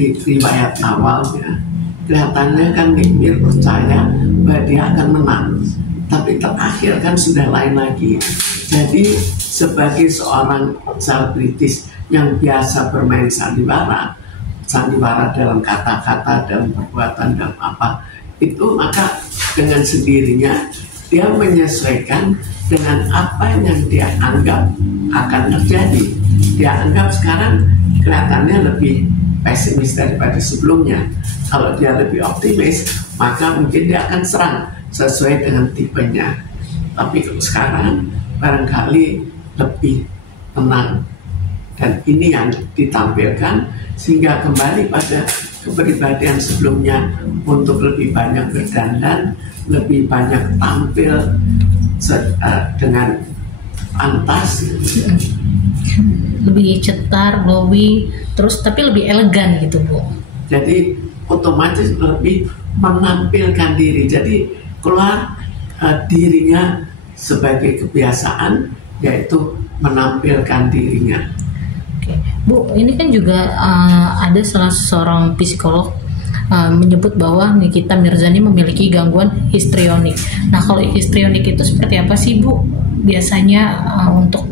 Di riwayat awalnya kelihatannya kan Nikmir percaya bahwa dia akan menang, tapi terakhir kan sudah lain lagi. Jadi sebagai seorang selebritis yang biasa bermain sandiwara dalam kata-kata, dalam perbuatan, dalam apa itu, maka dengan sendirinya dia menyesuaikan dengan apa yang dia anggap akan terjadi. Dia anggap sekarang kelihatannya lebih pesimis daripada sebelumnya. Kalau dia lebih optimis, maka mungkin dia akan serang sesuai dengan tipenya. Tapi kalau sekarang barangkali lebih tenang, dan ini yang ditampilkan sehingga kembali pada kepribadian sebelumnya untuk lebih banyak berdandan, lebih banyak tampil dengan pantas, lebih cetar, glowing, terus tapi lebih elegan gitu, Bu. Jadi otomatis lebih menampilkan diri. Jadi keluar dirinya sebagai kebiasaan, yaitu menampilkan dirinya. Oke. Bu, ini kan juga ada salah seorang psikolog menyebut bahwa Nikita Mirzani memiliki gangguan histrionik. Nah, kalau histrionik itu seperti apa sih, Bu? Biasanya untuk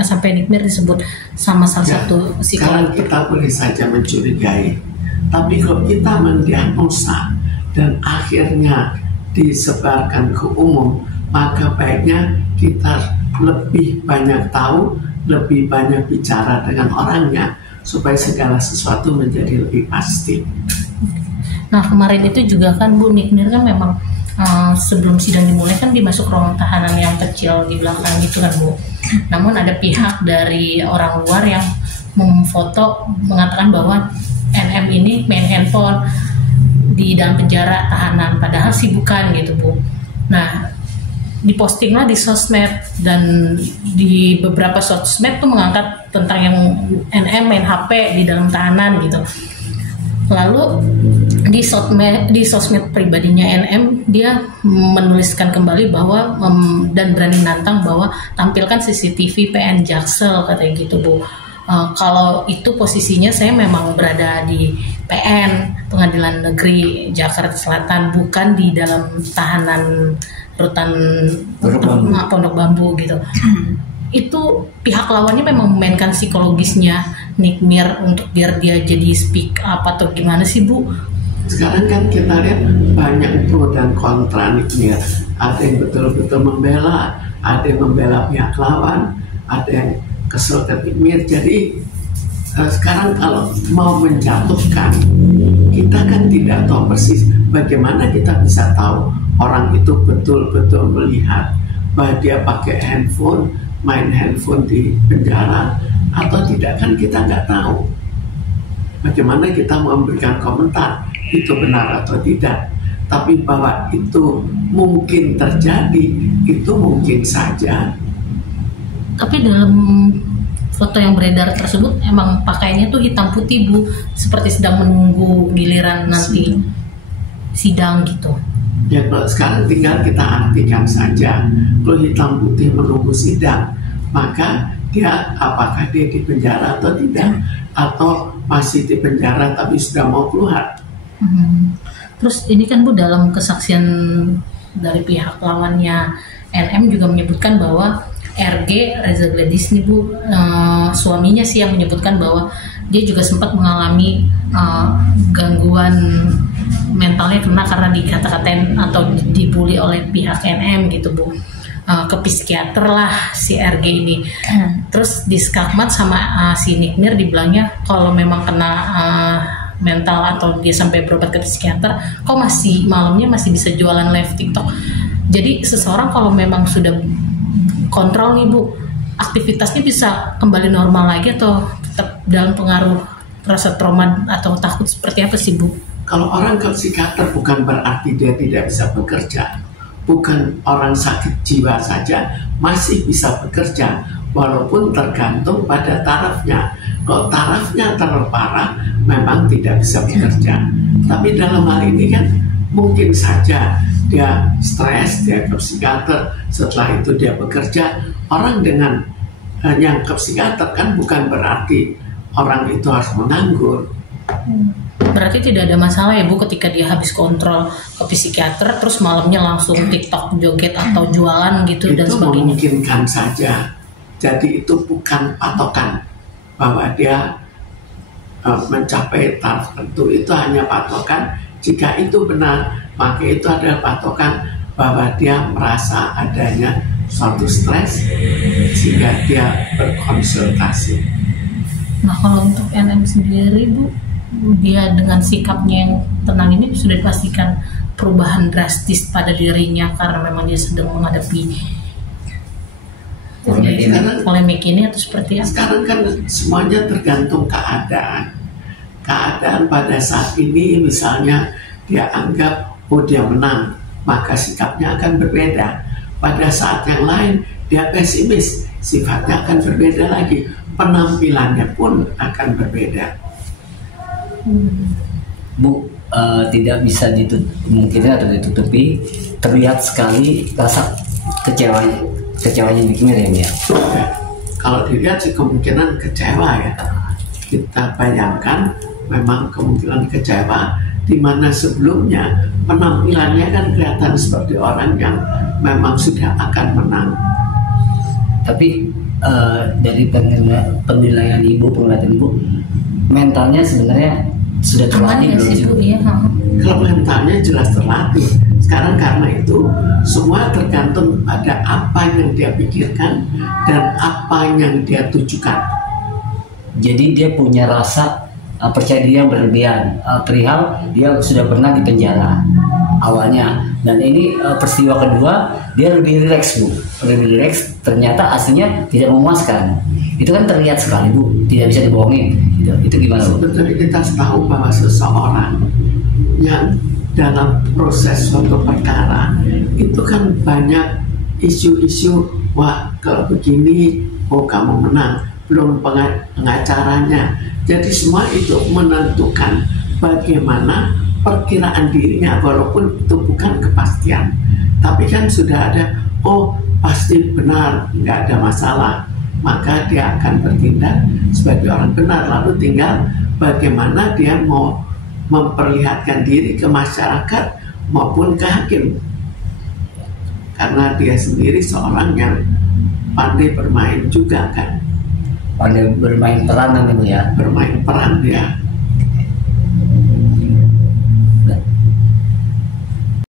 sampai Nikmir disebut sama salah satu psikolog. Sekarang kita boleh saja mencurigai, tapi kalau kita mendiagnosa dan akhirnya disebarkan ke umum, maka baiknya kita lebih banyak tahu, lebih banyak bicara dengan orangnya, supaya segala sesuatu menjadi lebih pasti. Nah, kemarin itu juga kan Bu, Nikmir kan memang sebelum sidang dimulai kan dimasuk ruang tahanan yang kecil di belakang gitu kan, Bu. Namun ada pihak dari orang luar yang memfoto mengatakan bahwa NM ini main handphone di dalam penjara tahanan, padahal sih bukan gitu, Bu. Nah, dipostinglah di sosmed, dan di beberapa sosmed tuh mengangkat tentang yang NM main HP di dalam tahanan gitu. Lalu di sosmed pribadinya NM dia menuliskan kembali bahwa dan berani nantang bahwa tampilkan CCTV PN Jaksel katanya gitu, Bu. Kalau itu posisinya saya memang berada di PN Pengadilan Negeri Jakarta Selatan, bukan di dalam tahanan rutan Pondok Bambu gitu. Itu pihak lawannya memang memainkan psikologisnya Nikmir untuk biar dia jadi speak up atau gimana sih, Bu? Sekarang kan kita lihat banyak pro dan kontra Nikmir. Ada yang betul-betul membela, ada yang membela pihak lawan, ada yang kesel ke Nikmir. Jadi sekarang kalau mau menjatuhkan, kita kan tidak tahu persis bagaimana kita bisa tahu orang itu betul-betul melihat bahwa dia pakai handphone, main handphone di penjara atau tidak, kan kita nggak tahu. Bagaimana kita memberikan komentar itu benar atau tidak? Tapi bahwa itu mungkin terjadi, itu mungkin saja. Tapi dalam foto yang beredar tersebut emang pakainya tuh hitam putih, Bu, seperti sedang menunggu giliran nanti sidang gitu. Ya, kalau sekarang tinggal kita artikan saja, kalau hitam putih menunggu sidang, maka dia apakah dia di penjara atau tidak, atau masih di penjara tapi sudah mau keluar. Terus ini kan, Bu, dalam kesaksian dari pihak lawannya NM juga menyebutkan bahwa RG Reza Gladys nih, Bu, suaminya sih yang menyebutkan bahwa dia juga sempat mengalami gangguan mentalnya karena dikata-katain atau dibully oleh pihak NM gitu, Bu. Ke psikiater lah si RG ini. Terus di skakmat sama si Nikmir dibilangnya kalau memang kena mental atau dia sampai berobat ke psikiater, kok masih malamnya masih bisa jualan live TikTok. Jadi seseorang kalau memang sudah kontrol nih, Bu, aktivitasnya bisa kembali normal lagi atau tetap dalam pengaruh rasa trauma atau takut, seperti apa sih, Bu? Kalau orang ke psikiater bukan berarti dia tidak bisa bekerja. Bukan orang sakit jiwa saja masih bisa bekerja, walaupun tergantung pada tarafnya. Kalau tarafnya terlalu parah, memang tidak bisa bekerja. Tapi dalam hal ini kan mungkin saja dia stres, dia ke psikiater, setelah itu dia bekerja. Orang yang ke psikiater kan bukan berarti orang itu harus menganggur. Berarti tidak ada masalah ya Bu ketika dia habis kontrol ke psikiater terus malamnya langsung TikTok joget atau jualan gitu dan Itu sebagainya. memungkinkan saja. Jadi itu bukan patokan bahwa dia mencapai taraf tertentu. Itu hanya patokan. Jika itu benar, maka itu adalah patokan bahwa dia merasa adanya suatu stres sehingga dia berkonsultasi. Nah kalau untuk NM sendiri Bu, dia dengan sikapnya yang tenang ini sudah dipastikan perubahan drastis pada dirinya karena memang dia sedang menghadapi polemik ini atau seperti apa? Sekarang kan semuanya tergantung keadaan. Keadaan pada saat ini misalnya dia anggap dia menang, maka sikapnya akan berbeda. Pada saat yang lain dia pesimis, sifatnya akan berbeda lagi, penampilannya pun akan berbeda. Bu, tidak bisa kemungkinan atau ditutupi, terlihat sekali rasa kecewanya Bik Miriam ya. Kalau dilihat sih kemungkinan kecewa ya. Kita bayangkan memang kemungkinan kecewa, di mana sebelumnya penampilannya kan kelihatan seperti orang yang memang sudah akan menang. Tapi dari penilaian Ibu, penglihatan Ibu, mentalnya sebenarnya sudah terlatih belum sih Bu? Iya. Kalau mentalnya jelas terlatih. Sekarang karena itu semua tergantung pada apa yang dia pikirkan dan apa yang dia tujukan. Jadi dia punya rasa percaya diri yang berlebihan, perihal dia sudah pernah di penjara awalnya, dan ini peristiwa kedua dia lebih rileks Bu, lebih rileks, ternyata aslinya tidak memuaskan. Itu kan terlihat sekali Bu, tidak bisa dibohongin. Itu gimana Bu? Sebetulnya kita tahu bahwa seseorang yang dalam proses suatu perkara itu kan banyak isu-isu, wah kalau begini kamu menang, belum pengacaranya. Jadi semua itu menentukan bagaimana perkiraan dirinya, walaupun itu bukan kepastian. Tapi kan sudah ada, pasti benar, nggak ada masalah. Maka dia akan bertindak sebagai orang benar. Lalu tinggal bagaimana dia mau memperlihatkan diri ke masyarakat maupun ke hakim. Karena dia sendiri seorang yang pandai bermain juga kan. Pandai bermain peran nanti Bu ya. Bermain peran dia.